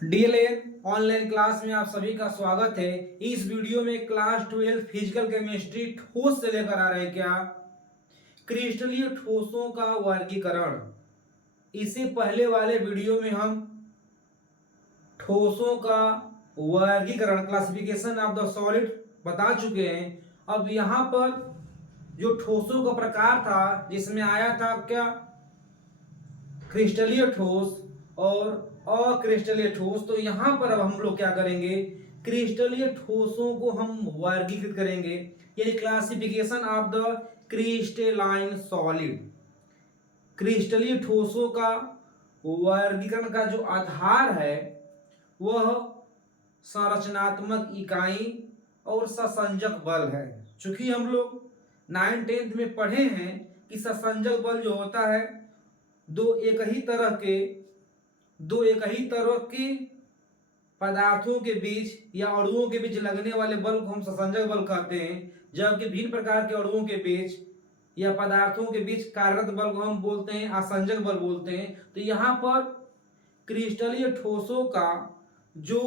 DElEd online class में आप सभी का स्वागत है। इस वीडियो में क्लास 12 फिजिकल केमिस्ट्री ठोस से लेकर आ रहे हैं क्या क्रिस्टलीय ठोसों का वर्गीकरण। इससे पहले वाले वीडियो में हम ठोसों का वर्गीकरण क्लासिफिकेशन ऑफ द सॉलिड बता चुके हैं। अब यहाँ पर जो ठोसों का प्रकार था जिसमें आया था क्या क्रिस्टलीय ठोस और अक्रिस्टलीय ठोस। तो यहां पर अब हम लोग क्या करेंगे, क्रिस्टलीय ठोसों को हम वर्गीकृत करेंगे, यानी classification of the crystalline solid. क्रिस्टलीय ठोसों का वर्गीकरण का जो आधार है वह संरचनात्मक इकाई और ससंजक बल है। चूंकि हम लोग 9th-10th में पढ़े हैं कि ससंजक बल जो होता है दो एक ही तरह के पदार्थों के बीच या अणुओं के बीच लगने वाले बल को हम ससंजक बल कहते हैं, जबकि भिन्न प्रकार के अणुओं के बीच या पदार्थों के बीच कार्यरत बल को हम बोलते हैं असंजक बल बोलते हैं। तो यहाँ पर क्रिस्टलीय ठोसों का जो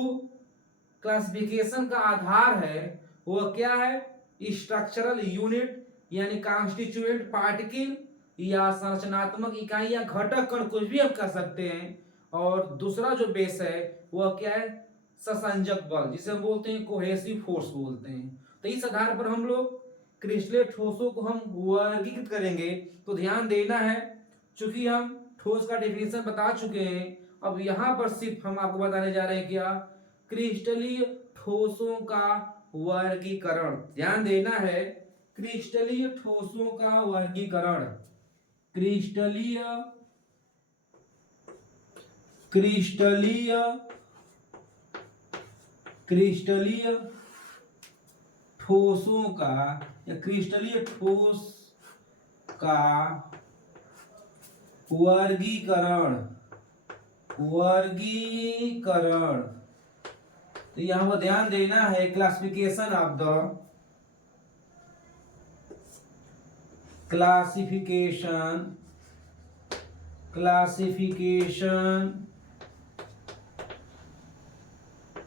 क्लासिफिकेशन का आधार है वह क्या है, स्ट्रक्चरल यूनिट यानी कॉन्स्टिट्यूएंट पार्टिकल या संरचनात्मक इकाई या घटक कण कुछ भी हम कर सकते हैं। और दूसरा जो बेस है वह क्या है, ससंजक बल जिसे हम बोलते हैं कोहेसिव फोर्स बोलते हैं। तो इस आधार पर हम लोग क्रिस्टलीय ठोसों को हम वर्गीकृत करेंगे। तो ध्यान देना है, चूंकि हम ठोस का डेफिनेशन बता चुके हैं, अब यहाँ पर सिर्फ हम आपको बताने जा रहे हैं क्या क्रिस्टलीय ठोसों का वर्गीकरण। ध्यान देना है, क्रिस्टलीय ठोसों का वर्गीकरण। क्रिस्टलीय ठोसों का या क्रिस्टलीय ठोस का वर्गीकरण। तो यहां पर ध्यान देना है, classification of the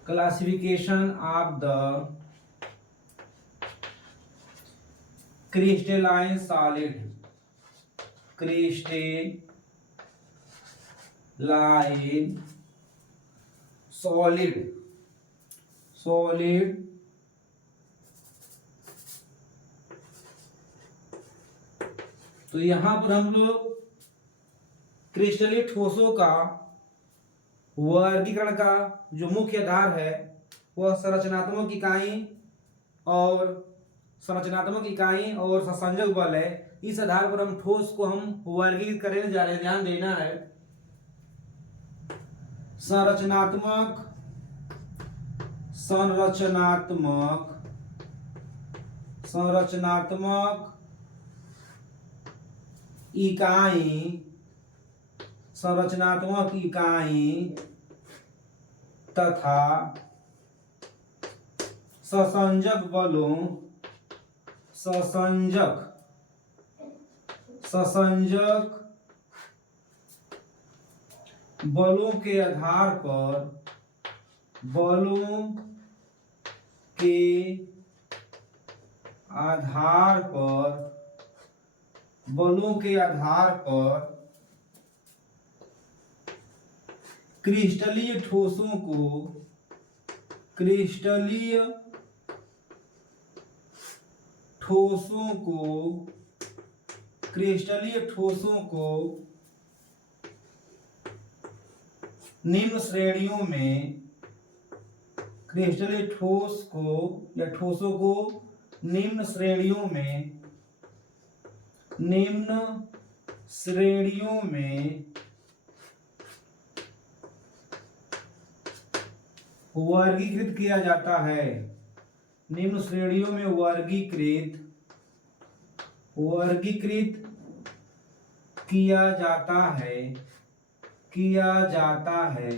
classification of the crystalline solid। तो यहां पर हम लोग क्रिस्टलीय ठोसों का वर्गीकरण का जो मुख्य आधार है वह संरचनात्मक इकाई और ससंजक बल है। इस आधार पर हम ठोस को हम वर्गीकृत करने जा रहे हैं। ध्यान देना है, संरचनात्मक इकाई तथा ससंजक बलों के आधार पर क्रिस्टलीय ठोसों को निम्न श्रेणियों में वर्गीकृत किया जाता है। निम्न श्रेणियों में वर्गीकृत किया जाता है।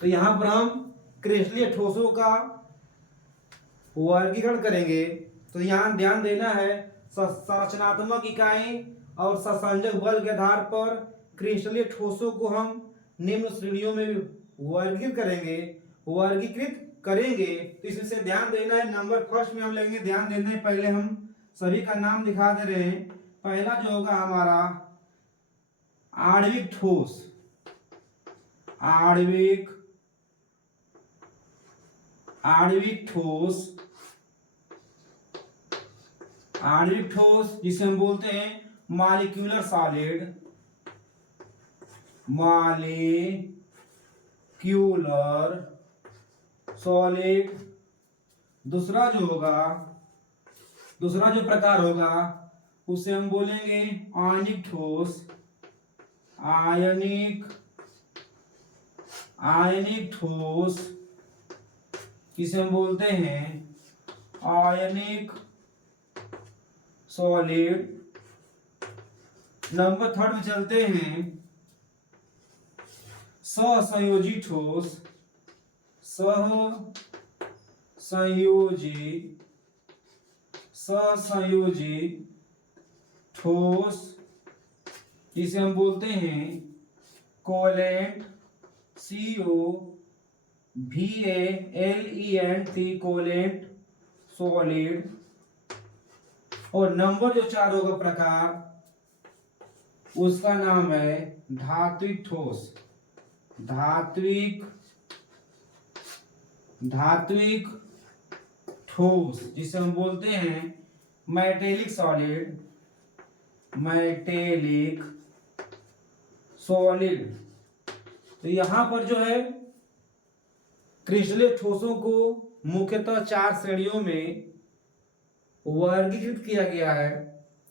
तो यहां पर हम क्रिस्टलीय ठोसों का वर्गीकरण करेंगे। तो यहाँ ध्यान देना है, संरचनात्मक इकाई और ससंजक बल के आधार पर क्रिस्टलीय ठोसों को हम निम्न श्रेणियों में वर्गीकृत करेंगे। तो इसमें से ध्यान देना है, नंबर फर्स्ट में हम लेंगे, ध्यान देना है, पहले हम सभी का नाम दिखा दे रहे हैं। पहला जो होगा हमारा आणविक ठोस। आणविक ठोस, आणविक ठोस जिसे हम बोलते हैं मॉलिक्यूलर सॉलिड। Molecular solid. दूसरा जो प्रकार होगा उसे हम बोलेंगे आयनिक ठोस। आयनिक ठोस किसे हम बोलते हैं आयनिक सॉलिड। नंबर थर्ड में चलते हैं सहसंयोजी ठोस। सहसंयोजी ठोस जिसे हम बोलते हैं कोवैलेंट। COVALENT covalent solid. और नंबर जो 4 होगा प्रकार, उसका नाम है धात्विक ठोस। धात्विक ठोस जिसे हम बोलते हैं मेटेलिक सॉलिड। तो यहां पर जो है क्रिस्टलीय ठोसों को मुख्यतः 4 श्रेणियों में वर्गीकृत किया गया है।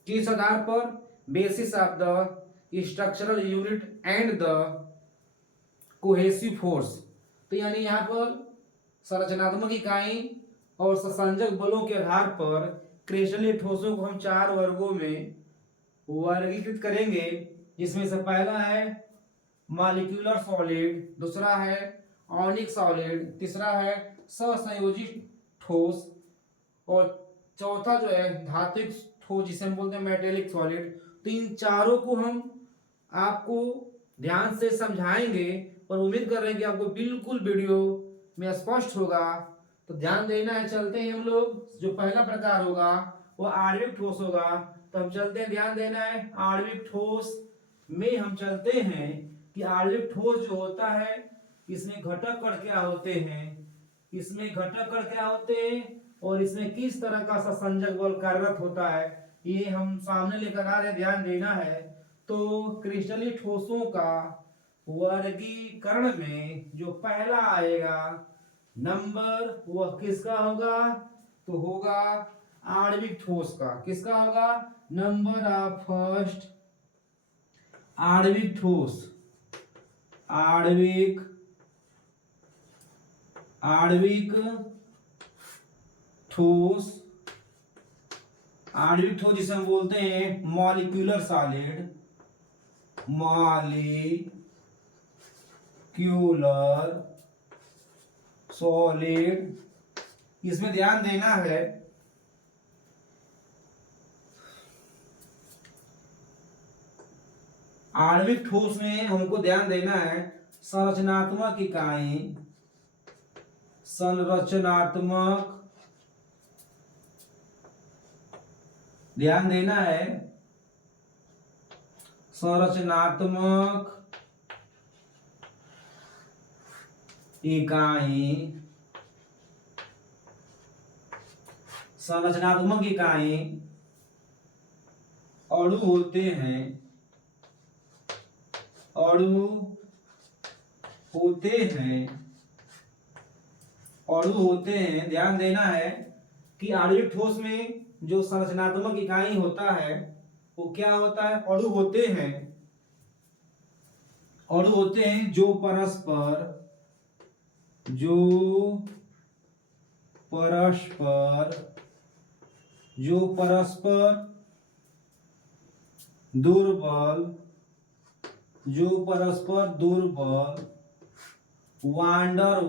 किस आधार पर? Basis of the structural unit and the cohesive force. तो यानी यहाँ पर संरचनात्मक इकाई और संसंजक बलों के आधार पर क्रिस्टलीय ठोसों को हम 4 वर्गों में वर्गीकृत करेंगे, जिसमें से पहला है मॉलिक्यूलर सॉलिड, दूसरा है आयनिक सॉलिड, तीसरा है सहसंयोजी ठोस और चौथा जो है धात्विक ठोस जिसे हम बोलते हैं मेटेलिक सॉलिड। तो इन चारों को हम आपको ध्यान से समझाएंगे और उम्मीद कर रहे हैं कि आपको बिल्कुल वीडियो में स्पष्ट होगा। तो ध्यान देना है। चलते हैं हम लोग, जो पहला प्रकार होगा वो आणविक ठोस होगा। तो हम चलते हैं, ध्यान देना है। आणविक ठोस में हम चलते हैं कि आणविक ठोस जो होता है इसमें घटक कण क्या होते हैं, और इसमें किस तरह का संसंजक बल कार्यरत होता है, ये हम सामने लेकर आ रहे, ध्यान देना है। तो क्रिस्टलीय ठोसों का वर्गीकरण में जो पहला आएगा नंबर, वह किसका होगा? तो होगा आणविक ठोस का। किसका होगा? नंबर ऑफ फर्स्ट आणविक ठोस। आणविक ठोस जिसे हम बोलते हैं मॉलिक्यूलर सॉलिड। मॉलिक्यूलर सॉलिड, इसमें ध्यान देना है आणविक ठोस में हमको ध्यान देना है संरचनात्मक इकाई, ध्यान देना है संरचनात्मक इकाई अणु होते हैं। ध्यान देना है कि आणविक ठोस में जो संरचनात्मक इकाई होता है वो क्या होता है? अणु होते हैं जो परस्पर दुर्बल वांडर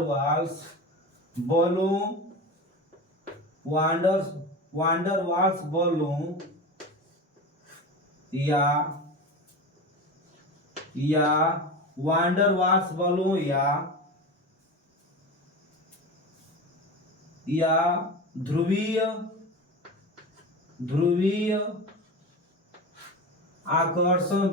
वाल्स बलों वांडर वाल्स बलों या वांडर वाल्स बलों या ध्रुवीय आकर्षण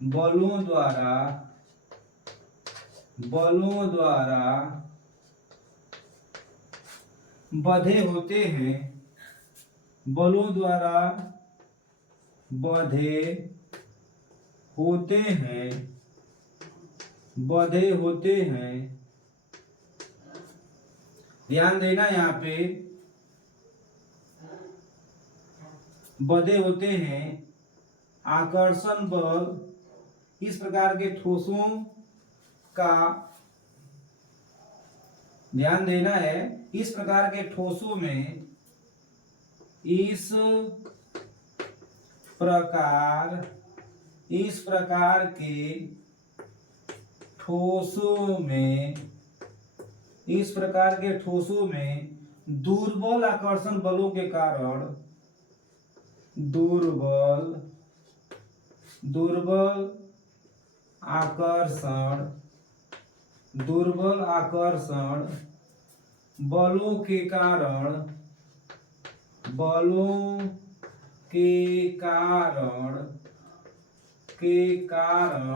बलों द्वारा बधे होते हैं ध्यान देना यहाँ पे बधे होते हैं आकर्षण बल इस प्रकार के ठोसों का ध्यान देना है। इस प्रकार के ठोसों में इस प्रकार के ठोसों में दुर्बल आकर्षण बलों के कारण दुर्बल आकर्षण बलों के कारण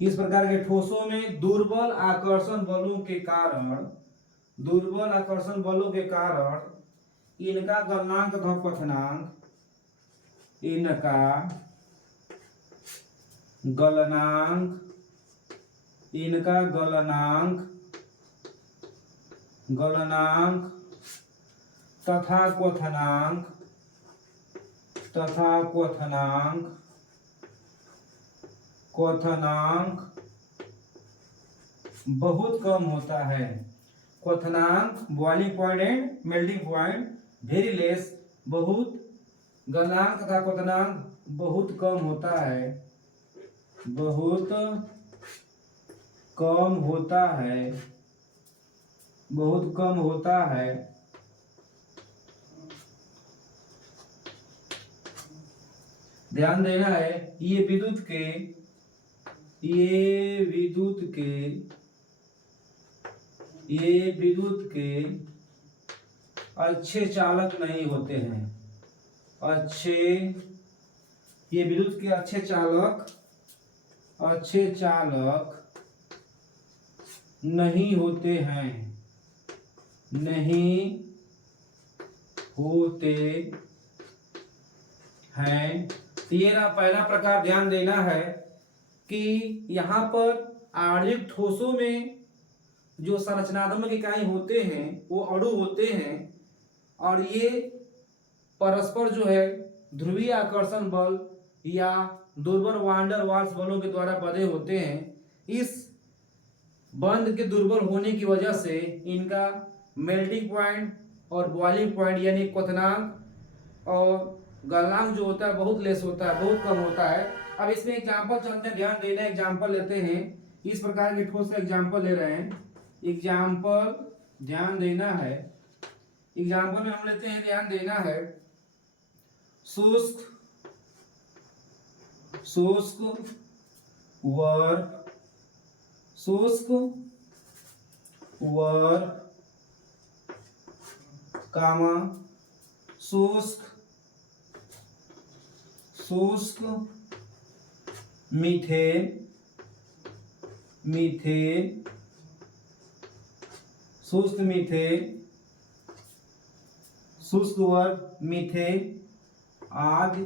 इस प्रकार के ठोसों में दुर्बल आकर्षण बलों के कारण इनका गलनांक तथा क्वथनांक तथा क्वथनांक बहुत कम होता है। क्वथनांक boiling point and melting point very less, बहुत गलनांक तथा क्वथनांक बहुत कम होता है। ध्यान देना है ये विद्युत के अच्छे चालक नहीं होते हैं। ये विद्युत के अच्छे चालक नहीं होते हैं। ये ना पहला प्रकार ध्यान देना है कि यहाँ पर आणविक ठोसों में जो संरचनात्मक इकाई होते हैं वो अणु होते हैं और ये परस्पर जो है ध्रुवीय आकर्षण बल या दुर्बल वांडर वाल्स बलों के द्वारा बंधे होते हैं। इस बंध के दुर्बल होने की वजह से इनका मेल्टिंग पॉइंट और बॉइलिंग पॉइंट यानी क्वथनांक और गलनांक जो होता है बहुत लेस होता है, बहुत कम होता है। अब इसमें एग्जांपल चलते हैं, ध्यान देना, एग्जांपल लेते हैं। इस प्रकार के ठोस का एग्जांपल ले रहे हैं। एग्जांपल ध्यान देना है, एग्जांपल में हम लेते हैं, ध्यान देना है, शुष्क वर्क कामा शुष्क मीथेन शुष्क वर्क मीथेन आदि।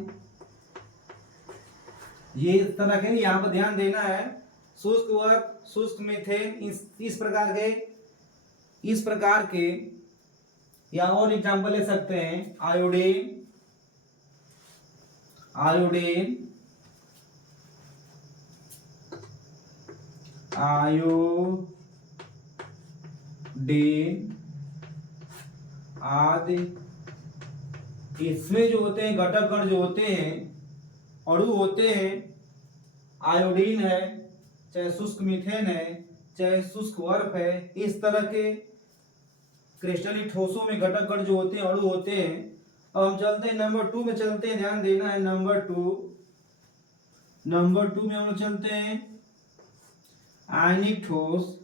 ये इस तरह के यहाँ पर ध्यान देना है। शुष्क वर्क, शुष्क मीथेन, इस प्रकार के या और एग्जांपल ले सकते हैं। आयोडीन आदि इसमें जो होते हैं घटक कण जो होते हैं, अणु होते हैं, आयोडीन है, चाहे शुष्क मीथेन है, चाहे शुष्क बर्फ है, इस तरह के क्रिस्टलीय ठोसों में घटक कण जो होते हैं, अणु होते हैं। अब हम चलते हैं नंबर 2 में, चलते हैं, ध्यान देना है। नंबर 2 में हम लोग चलते हैं आयनिक ठोस।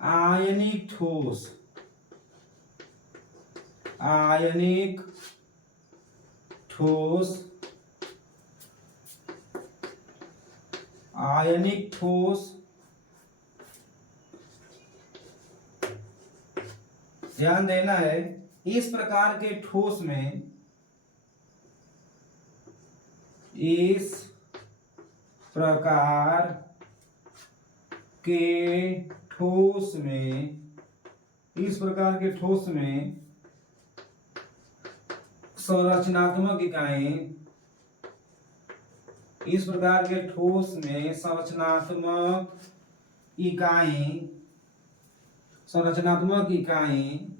आयनिक ठोस, आयनिक ठोस, आयनिक ठोस। ध्यान देना है, इस प्रकार के ठोस में, इस प्रकार के ठोस में, इस प्रकार के ठोस में संरचनात्मक इकाई, इस प्रकार के ठोस में संरचनात्मक इकाई, संरचनात्मक इकाई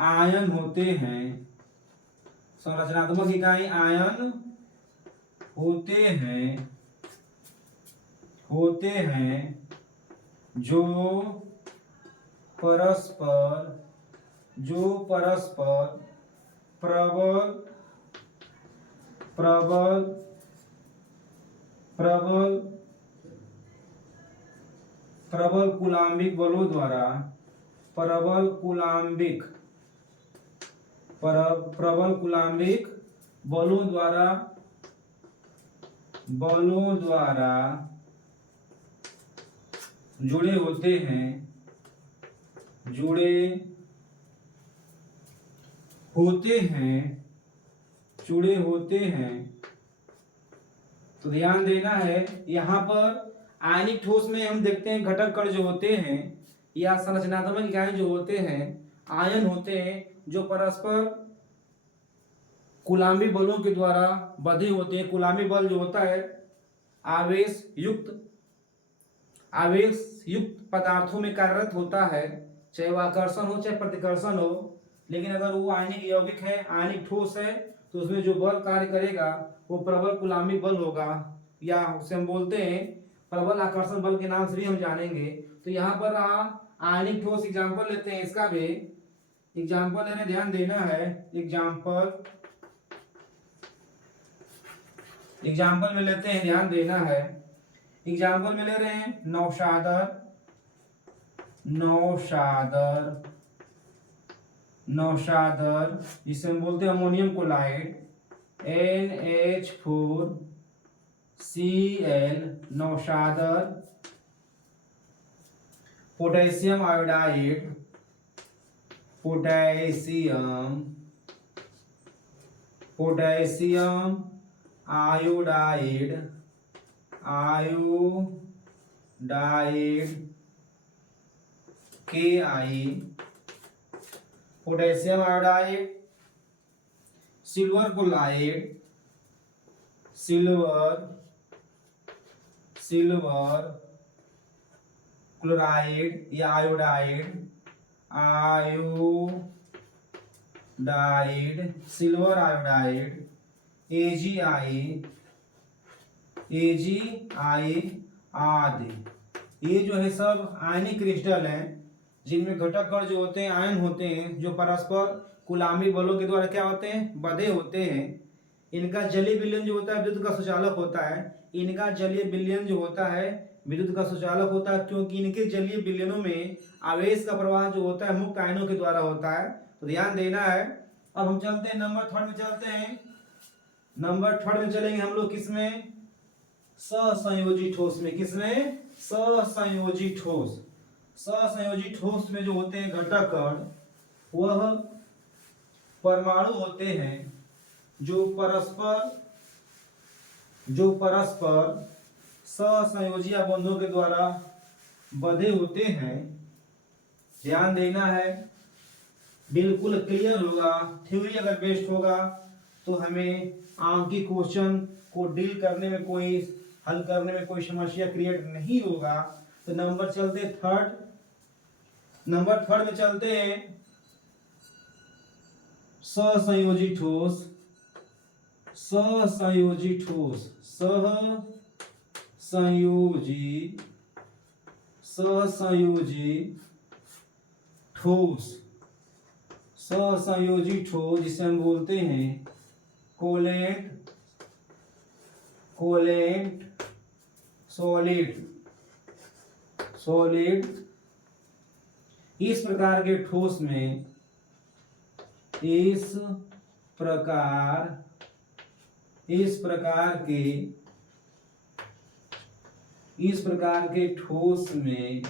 आयन होते हैं। संरचनात्मक इकाई आयन होते हैं, होते हैं जो परस्पर, जो परस्पर प्रबल, प्रबल, प्रबल, प्रबल कूलाम्बिक बलों द्वारा, प्रबल कूलाम्बिक, प्रबल कूलाम्बिक बलों द्वारा, बलों द्वारा जुड़े होते हैं, जुड़े होते हैं, जुड़े होते हैं। तो ध्यान देना है, यहाँ पर आयनिक ठोस में हम देखते हैं घटक कण जो होते हैं या संरचनात्मक इकाई जो होते हैं, आयन होते हैं जो परस्पर कूलाम्बी बलों के द्वारा बंधे होते हैं। कूलाम्बी बल जो होता है आवेश युक्त, आवेश युक्त पदार्थों में कार्यरत होता है, चाहे वह आकर्षण हो चाहे प्रतिकर्षण हो। लेकिन अगर वो आयनिक यौगिक है, आयनिक ठोस है, तो उसमें जो बल कार्य करेगा वो प्रबल कूलाम्बिक बल होगा, या उसे हम बोलते हैं प्रबल आकर्षण बल के नाम से भी हम जानेंगे। तो यहाँ पर आयनिक ठोस एग्जाम्पल लेते हैं, इसका भी एग्जाम्पल लेने ध्यान देना है। एग्जाम्पल में लेते हैं, ध्यान देना है। एग्जाम्पल में ले रहे हैं नौशादर, नौशादर, नौशादर, जिसे हम बोलते हैं अमोनियम क्लोराइड, NH4Cl, नौशादर। Potassium iodide, potassium, potassium iodide, iodide Ki, potassium iodide. Silver chloride, silver, silver chloride या iodide, iodide, silver iodide. AgI, AgI आदि। ये जो है सब आयनिक क्रिस्टल हैं जिनमें घटक कण जो होते हैं आयन होते हैं, जो परस्पर कूलाम्बिक बलों के द्वारा क्या होते हैं, बंधे होते हैं। इनका जलीय विलयन जो होता है विद्युत का सुचालक होता है। इनका जलीय विलयन जो होता है विद्युत का सुचालक होता है, क्योंकि इनके जलीय विलयनों में आवेश का प्रवाह जो होता है मुक्त आयनों के द्वारा होता है। तो ध्यान देना है। अब हम चलते हैं नंबर 3 में, चलते हैं नंबर 3 में चलेंगे हम लोग, किसमें, सहसंयोजी ठोस में। किसमें, सहसंयोजी ठोस। सहसंयोजी ठोस में जो होते हैं घटक कण, वह परमाणु होते हैं जो परस्पर सहसंयोजी बंधों के द्वारा बंधे होते हैं। ध्यान देना है, बिल्कुल क्लियर होगा। थ्योरी अगर बेस्ड होगा तो हमें आंकी क्वेश्चन को डील करने में, कोई हल करने में कोई समस्या क्रिएट नहीं होगा। तो नंबर 3 में चलते हैं। सहसंयोजी ठोस, सहसंयोजी ठोस, सहसंयोजी, सहसंयोजी ठोस, सहसंयोजी ठोस जिसे हम बोलते हैं कोलेंट, कोलेंट सॉलिड, सॉलिड। इस प्रकार के ठोस में, इस प्रकार के, इस प्रकार के ठोस में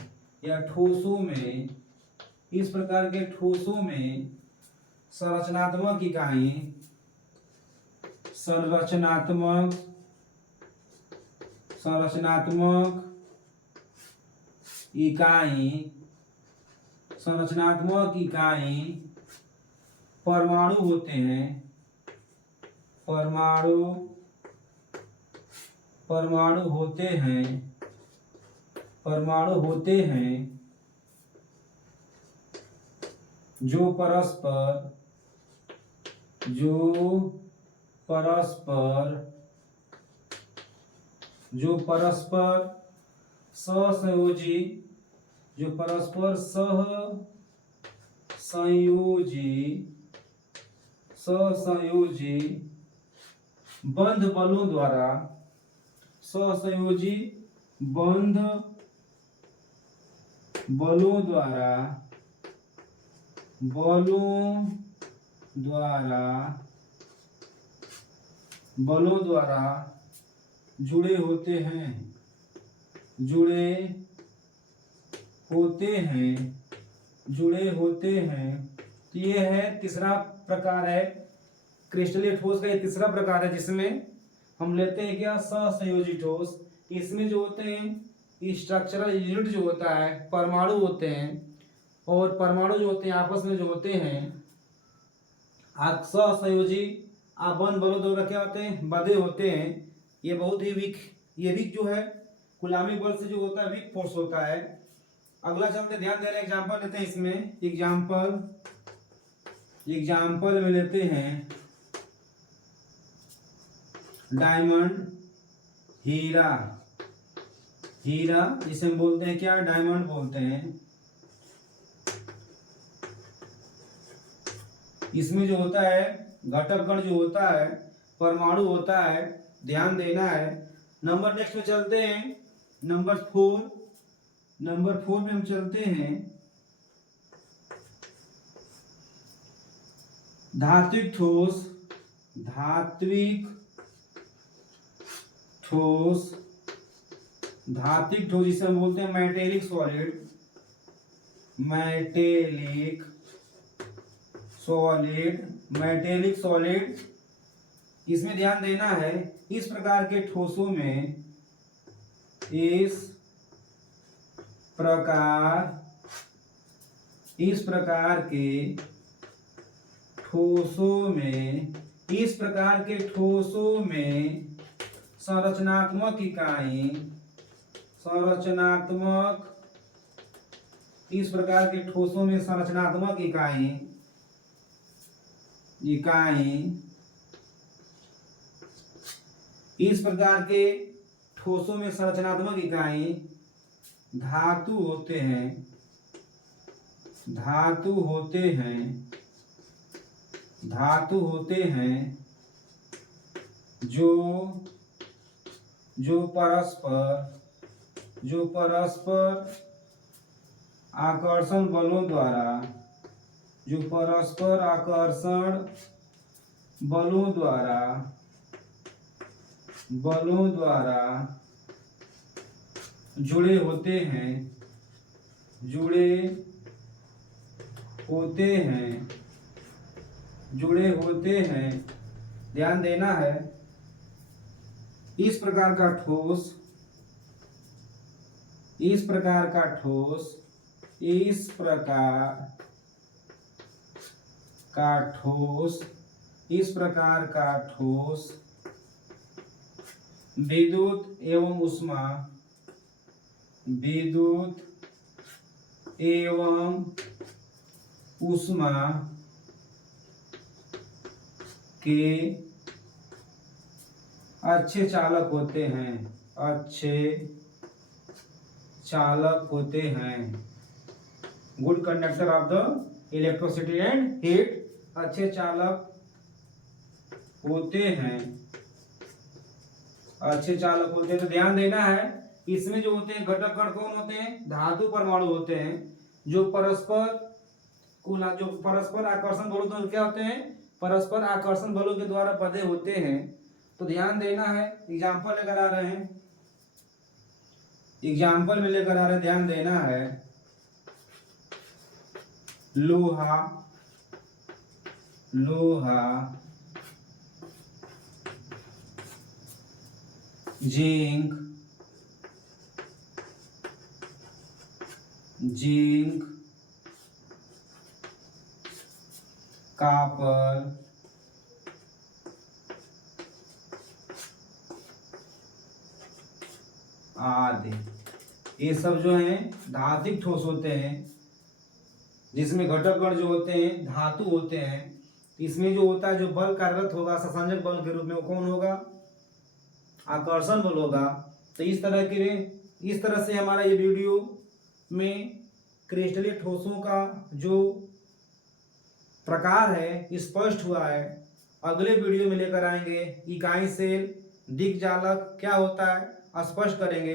या ठोसों में, इस प्रकार के ठोसों में संरचनात्मक इकाई, संरचनात्मक, संरचनात्मक इकाई, संरचनात्मक इकाई परमाणु होते हैं, परमाणु, परमाणु होते हैं, परमाणु होते हैं जो परस्पर, जो परस्पर, जो परस्पर सहसंयोजी, जो परस्पर सहसंयोजी, सहसंयोजी बंध बलों द्वारा, सहसंयोजी बंध बलों द्वारा, बलों द्वारा, बलों द्वारा जुड़े होते हैं, जुड़े होते हैं, जुड़े होते हैं। तो ये है तीसरा प्रकार है क्रिस्टलीय ठोस का, ये तीसरा प्रकार है जिसमें हम लेते हैं क्या, सहसंयोजी ठोस। इसमें जो होते हैं स्ट्रक्चरल यूनिट जो होता है, परमाणु होते हैं, और परमाणु जो होते हैं आपस में जो होते हैं सहसंयोजी बंध बलों द्वारा क्या होते हैं, बंधे होते हैं। ये बहुत ही वीक, ये वीक जो है कुलाम्बिक बल से जो होता है वीक फोर्स होता है। अगला चलते ध्यान दे रहे एग्जांपल लेते हैं इसमें, एग्जांपल, एग्जांपल में लेते हैं डायमंड, हीरा, हीरा जिसे हम बोलते हैं क्या, डायमंड बोलते हैं। इसमें जो होता है घटक कण जो होता है परमाणु होता है, ध्यान देना है। नंबर नेक्स्ट में चलते हैं, नंबर 4, नंबर 4 में हम चलते हैं धात्विक ठोस, धात्विक ठोस, धात्विक ठोस जिसे हम बोलते हैं metallic solid, metallic solid, metallic solid. इसमें ध्यान देना है इस प्रकार के ठोसों में, इस प्रकार, इस प्रकार के ठोसों में, इस प्रकार के ठोसों में संरचनात्मक इकाई, संरचनात्मक, इस प्रकार के ठोसों में संरचनात्मक इकाई, इकाई, इस प्रकार के ठोसों में संरचनात्मक इकाई धातु होते हैं, धातु होते हैं, धातु होते हैं जो, जो परस्पर, जो परस्पर आकर्षण बलों द्वारा, जो परस्पर आकर्षण बलों द्वारा, बलों द्वारा जुड़े होते हैं, जुड़े होते हैं, जुड़े होते हैं। ध्यान देना है इस प्रकार का ठोस, इस प्रकार का ठोस, इस प्रकार का ठोस, इस प्रकार का ठोस विद्युत एवं ऊष्मा, विद्युत एवं ऊष्मा के अच्छे चालक होते हैं, अच्छे चालक होते हैं। Good conductor of the electricity and heat, अच्छे चालक होते हैं, अच्छे चालक होते हैं। तो ध्यान देना है, इसमें जो होते हैं घटक कण कौन होते हैं? धातु परमाणु होते हैं, जो परस्पर आकर्षण बलों तो क्या होते हैं? परस्पर आकर्षण बलों के द्वारा बंधे होते हैं। तो ध्यान देना है, एग्जाम्पल लेकर आ रहे हैं, एग्जाम्पल में लेकर आ रहे हैं, ध्यान देना है। लोहा, लोहा, जिंक, जिंक, कॉपर, आदि, ये सब जो हैं धात्विक ठोस होते हैं, जिसमें घटक कण जो होते हैं धातु होते हैं। इसमें जो होता है, जो बल कार्यरत होगा ससंजक बल के रूप में, वो कौन होगा? आकर्षण बल होगा। तो इस तरह से हमारा ये वीडियो में क्रिस्टलीय ठोसों का जो प्रकार है स्पष्ट हुआ है। अगले वीडियो में लेकर आएंगे इकाई सेल, दिक्जालक क्या होता है स्पष्ट करेंगे।